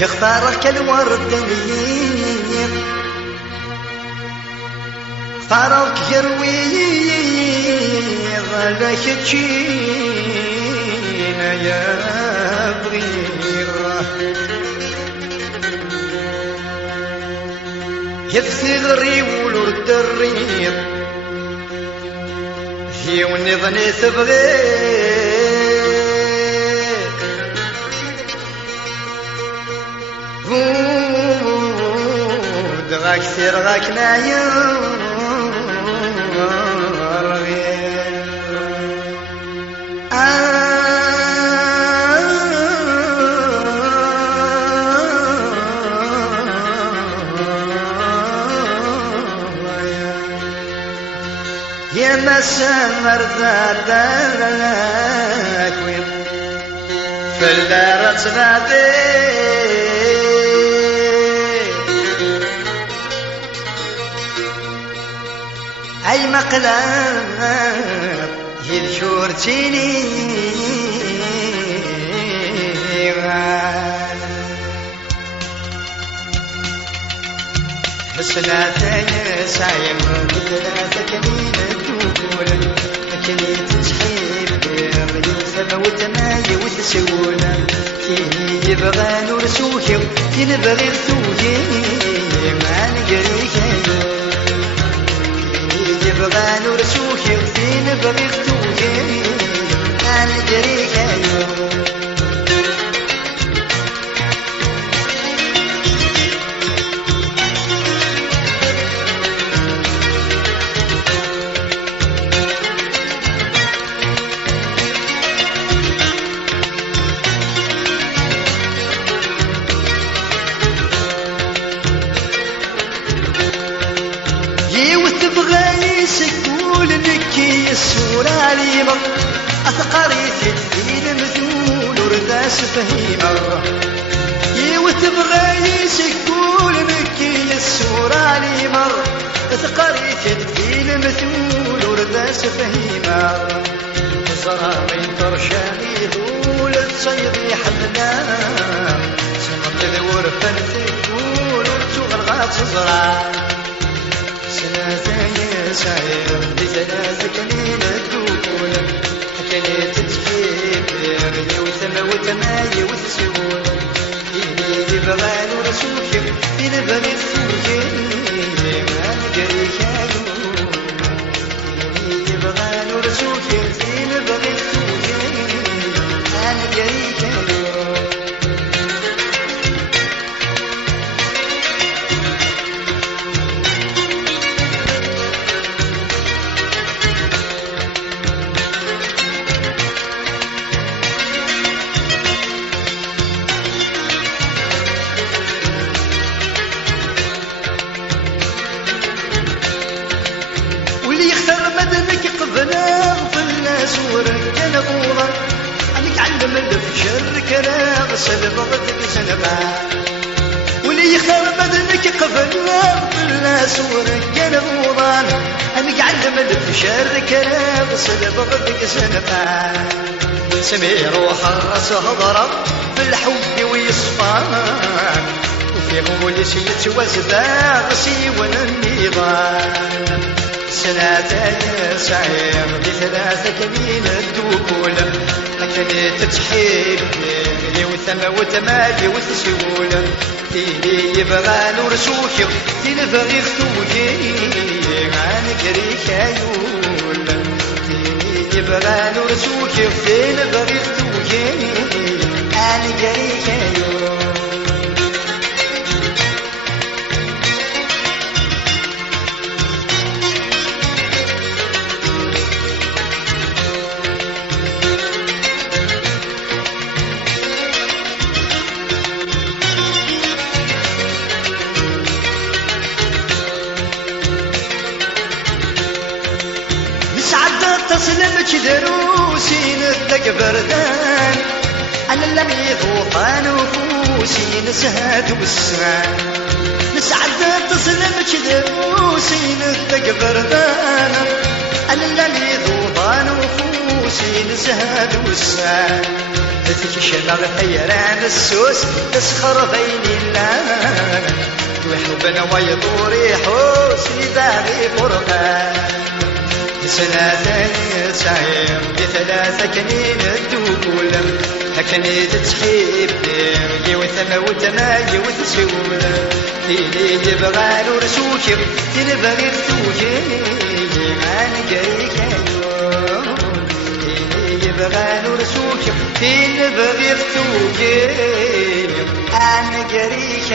يختارك الورد النير اختارك يروي ظلك تشينا يا بغيره يفثغري ولد الريض هي ونظني تبغيك غاك سير غاك نايم يا مسمر ذاتك وين فلارت نادي اي مقلب يذكرتيني حسناتي سايم ثلاثة كمين تقول كني تسحيب يوثب وتماي وتسولة كيني يبغى نور سوكي كيني بغير ثوكي ما نقريك يبغى نور سوكي كيني بغير ثوكي ما نقريك سكول نكي السورة عليمة أثقريت في المثول ورداس فهيمة وتبغي سكول نكي السورة عليمة أثقريت في المثول ورداس فهيمة زرامي ترشاني ذول تصيدي حدنا سمط ذور فنثقول وتغرغات زرع ساير بثلاث كنين الدخول كني تتحيب يغني وثم وتماي وتسول إلي يبغى نرسوك إلي بغي الثوكي ما نقري كايو إلي يبغى نرسوك إلي بغي الثوكي ما نقري كايو ورجال غورا أنك علم الفشر كراغ سلبغتك سنبا واللي يخرب بدنك قبل الناس ورجال غورا أنك علم الفشر كراغ سلبغتك سنبا سمير وحرس هضرة في الحب ويصفان وفي غولس يتوزداغ سيوان النظام سنتين سعير بثلاثة كمين الدخول لكني تتحيب لي وثم وتمالي وتسول تيلي يبغى نور سوكي تيلي بغي ختوكي ما نقري كايول تيلي يبغى نور سوكي تيلي بغي ختوكي ما نقري كايول تسلمك دروسي ندق بردان أنا لم يضوطان وفوسي نسهد والسان نسعد تسلمك دروسي ندق بردان أنا لم يضوطان وفوسي نسهد والسان تكشمغ ثيران السوس تسخر بين الله ويحبنا ويطور يحوس يداغي فرقان سنة سعيم بثلاثة كنين الدوكول هكني تتحيب يوثم وتما يوثسول تيلي يبغى نرسوك تنبغي فتوكي أنا جايك تيلي يبغى نرسوك تنبغي فتوكي أنا جايك